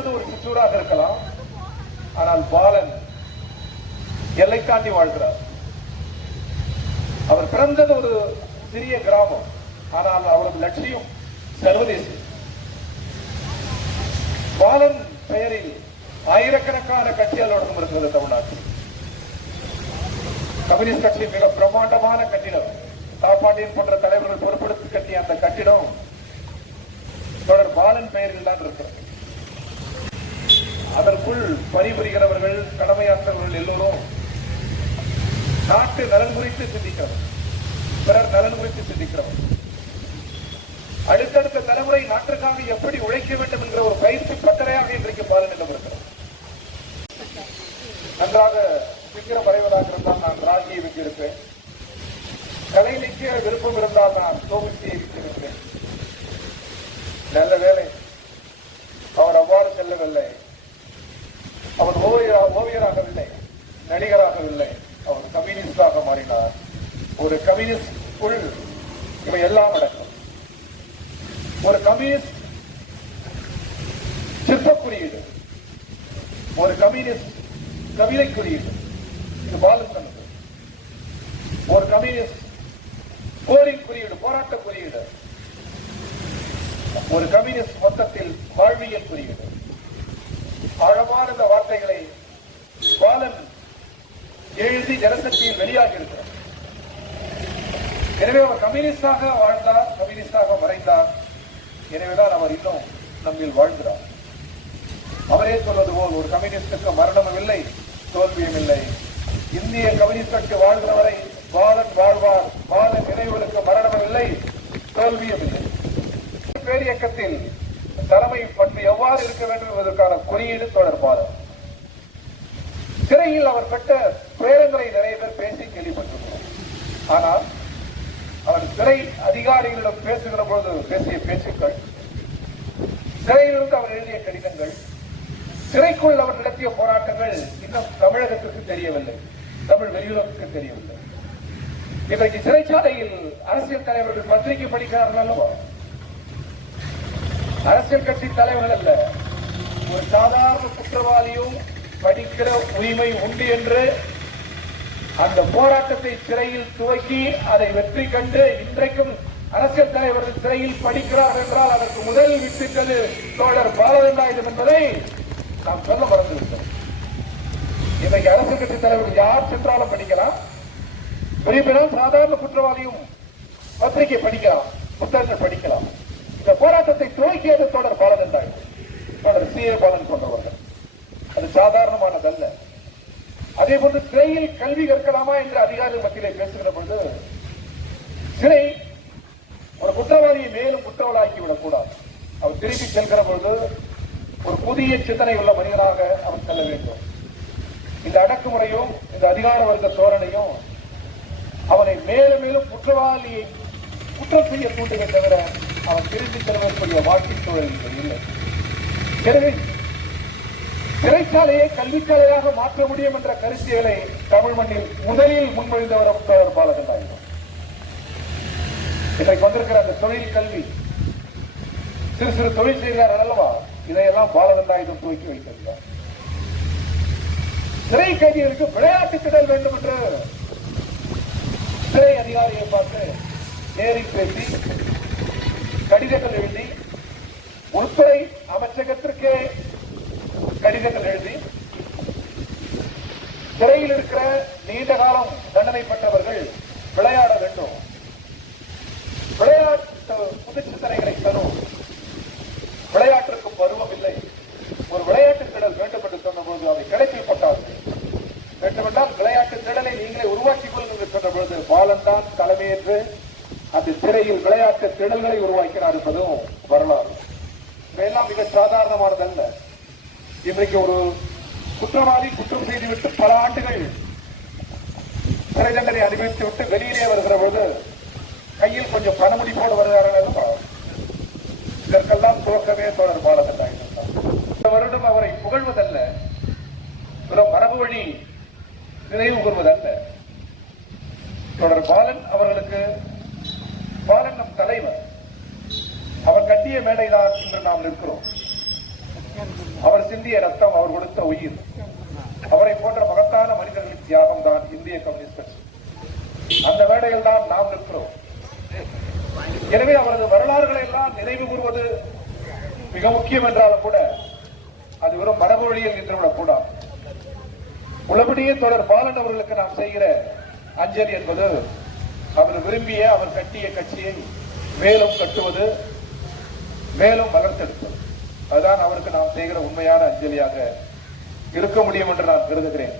பிறந்தது ஒரு சிற்றூராக இருக்கலாம், ஆனால் பாலன் எல்லை தாண்டி வாழ்கிறார். அவர் பிறந்தது ஒரு சிறிய கிராமம், ஆனால் அவரது லட்சியம் சர்வதேசம். பாலன் பெயரில் ஆயிரக்கணக்கான கட்சி அலுவலகம் இருக்கிறது தமிழ்நாட்டில். கம்யூனிஸ்ட் கட்சி மிக பிரம்மாண்டமான கட்டிடம், தாப்பாண்டியன் போன்ற தலைவர்கள் பொறுப்படுத்தி கட்டிய அந்த கட்டிடம் தொடர் பாலன் பெயரில் தான் இருக்கிறது. அதற்குள் பணிபுரிகிறவர்கள், கடமையாற்றவர்கள் எல்லோரும் நாட்டு நலன் குறித்து சிந்திக்கிறவர், பிறர் நலன் குறித்து சிந்திக்கிறவர், அடுத்தடுத்த தலைமுறை நாட்டிற்காக எப்படி உழைக்க வேண்டும் என்கிற ஒரு பயிற்சி பட்டறையாக இன்றைக்கு பாலனிடம் இருக்கிறது. நன்றாக சித்திரம் வரைவதாக இருந்தால் நான் ராகியை வைத்திருப்பேன், கலை நிற்க விருப்பம் இருந்தால் நான் சோகத்தியை வைத்திருக்கிறேன். நல்ல வேலை அவர் அவ்வாறு செல்லவில்லை. அவர் ஓவியராகவில்லை, நடிகராகவில்லை, அவர் கம்யூனிஸ்டாக மாறினார். ஒரு கம்யூனிஸ்டுக்குள் இவை எல்லாம் நடக்கும். ஒரு கம்யூனிஸ்ட் சிற்ப குறியீடு, ஒரு கம்யூனிஸ்ட் கவிதை குறியீடு, இது பாலன் சொன்னது. ஒரு கம்யூனிஸ்ட் போரின் குறியீடு, போராட்ட குறியீடு, ஒரு கம்யூனிஸ்ட் மொத்தத்தில் வாழ்வியல் குறியீடு. ஆழமான இந்த வார்த்தைகளை பாலன் எழுதி ஜனசக்தியில் வெளியாகி இருக்கிறார். எனவே அவர் கம்யூனிஸ்டாக வாழ்ந்தார், கம்யூனிஸ்டாக மறைந்தார். எனவேதான் அவர் இன்னும் நம்மில் வாழ்கிறார். அவரே சொல்வது போல் ஒரு கம்யூனிஸ்டுக்கு மரணமும் இல்லை, தோல்வியும் இல்லை. இந்திய கம்யூனிஸ்ட் கட்சி வாழ்கிறவரை பாலன் வாழ்வார். பாலன் நினைவுகளுக்கு மரணமும் இல்லை, தோல்வியும் இல்லை. பேரியக்கத்தில் தலைமை பற்றி எவ்வாறு இருக்க வேண்டும் என்பதற்கான குறியீடு தொடர்பாளர். சிறையில் அவர் பெற்ற பேரங்களை நிறைய பேர் பேசி கேள்விப்பட்டிருக்கிறோம். ஆனால் அவர் சிறை அதிகாரிகளிடம் பேசுகிற பொழுது பேசிய பேச்சுக்கள், சிறையிலிருந்து அவர் எழுதிய கடிதங்கள், சிறைக்குள் அவர் நடத்திய போராட்டங்கள் இன்னும் தமிழகத்திற்கு தெரியவில்லை, தமிழ் வெளியுலகத்துக்கு தெரியவில்லை. இன்றைக்கு சிறைச்சாலையில் அரசியல் தலைவர்கள் பத்திரிகை படிக்கிறார்கள் அல்லவா? அரசியல் கட்சி தலைவர்கள் அல்ல, ஒரு சாதாரண குற்றவாளியும் படிக்கிற உரிமை உண்டு என்று அந்த போராட்டத்தை சிறையில் துவக்கி அதை வெற்றி கண்டு இன்றைக்கும் அரசியல் தலைவர்கள் சிறையில் படிக்கிறார் என்றால் அதற்கு முதல் வித்திட்டது தோழர் பாலகண்டாயுதம் என்பதை நாம் சொல்ல மறந்துவிட்டோம். இன்றைக்கு அரசியல் கட்சி தலைவர்கள் யார் சென்றாலும் படிக்கலாம், பெரிய சாதாரண குற்றவாளியும் பத்திரிகை படிக்கலாம், புத்தகங்கள் படிக்கலாம். இந்த போராட்டத்தை துவக்கியது தோழர் பாலகண்டாயுதம், தோழர் சி. ஏ. பாலன் போன்றவர்கள். அது சாதாரணமானதல்ல. அதே போன்று சிறையில் கல்வி கற்கலாமா என்று அதிகாரிகள் மத்தியிலே பேசுகிற பொழுது, சிறை ஒரு குற்றவாளியை மேலும் குற்றவாளியாக்கிவிடக் கூடாது. அவர் திரும்பி செல்கிற பொழுது ஒரு புதிய சிந்தனை உள்ள மனிதனாக அவர் செல்ல வேண்டும். இந்த அடக்குமுறையும் இந்த அதிகார வர்க்க தோரணையும் அவனை மேலும் மேலும் குற்றவாளியை குற்றம் செய்ய தூண்டுமே தவிர அவன் திரும்பி செல்வதற்குரிய வாழ்க்கை சூழல் இல்லை. எனவே சிறைச்சாலையை கல்விச்சாலையாக மாற்ற முடியும் என்ற கருத்தியலை தமிழ் மண்ணில் முதலில் முன்மொழிந்தவர் தோழர் பாலகண்டாயுதம். இன்றைக்கு வந்திருக்கிற அந்த தொழில் கல்வி, சிறு சிறு தொழில் செய்கிறார்கள் அல்லவா, இதையெல்லாம் பாலகண்டாயுதம் துவக்கி வைத்திருந்தார். சிறை கைதிகளுக்கு விளையாட்டு திடல் வேண்டும் என்று சிறை அதிகாரியை பார்த்து நேரில் பேசி கடிதங்கள் எழுதி, உள்துறை அமைச்சகத்திற்கே கடிதங்கள் எழுதி, சிறையில் இருக்கிற நீண்ட காலம் தண்டனை பெற்றவர்கள் விளையாட வேண்டும், விளையாட்டு புது சிந்தனைகளை தரும், விளையாட்டிற்கு பருவம் இல்லை, ஒரு விளையாட்டு திடல் வேண்டும் என்று சொன்னபோது அவை கிடைக்கப்பட்டார்கள். வேண்டுமென்றால் விளையாட்டு திடலை நீங்களே உருவாக்கிக் கொள்ளுங்கள் என்று சொன்ன பொழுது பாலன் தான் தலைமையேற்று அந்த சிறையில் விளையாட்டு திடல்களை உருவாக்கினார் என்பதும் வரலாறு. இவையெல்லாம் மிக சாதாரணமானதல்ல. இன்றைக்கு ஒரு குற்றவாளி குற்றம் செய்துவிட்டு பல ஆண்டுகள் சிறை தண்டனை அனுபவித்து விட்டு வெளியிலே வருகிற பொழுது கையில் கொஞ்சம் பணமுடிப்போடு வருகிறார்கள். இதற்கெல்லாம் துவக்கமே தோழர் பாலகண்டாயுதம் தான். இந்த வருடம் அவரை புகழ்வதல்ல, மரபு வழி நினைவு கூறுவதல்ல. தோழர் பாலன் அவர்களுக்கு, பாலன் நம் தலைவர், அவர் கட்டிய மேடைதான் இன்று நாம் நிற்கிறோம். அவர் சிந்திய ரத்தம், அவர் கொடுத்த உயிர், அவரை போன்ற மகத்தான மனிதர்களின் தியாகம் தான் இந்திய கம்யூனிஸ்ட் கட்சி. அந்த வேளையில் தான் நாம் நிற்கிறோம். எனவே அவரது வரலாறுகளை எல்லாம் நினைவு கூறுவது மிக முக்கியம் என்றாலும் கூட அது வெறும் மரபொழியில் நின்றுவிடக் கூடாது. உள்ளபடியே தொடர் பாலன் அவர்களுக்கு நாம் செய்கிற அஞ்சலி என்பது அவர் விரும்பிய, அவர் கட்டிய கட்சியை மேலும் கட்டுவது, மேலும் வளர்த்தெடுப்பது. அதுதான் அவருக்கு நாம் செய்கிற உண்மையான அஞ்சலியாக இருக்க முடியும் என்று நான் கருதுகிறேன்.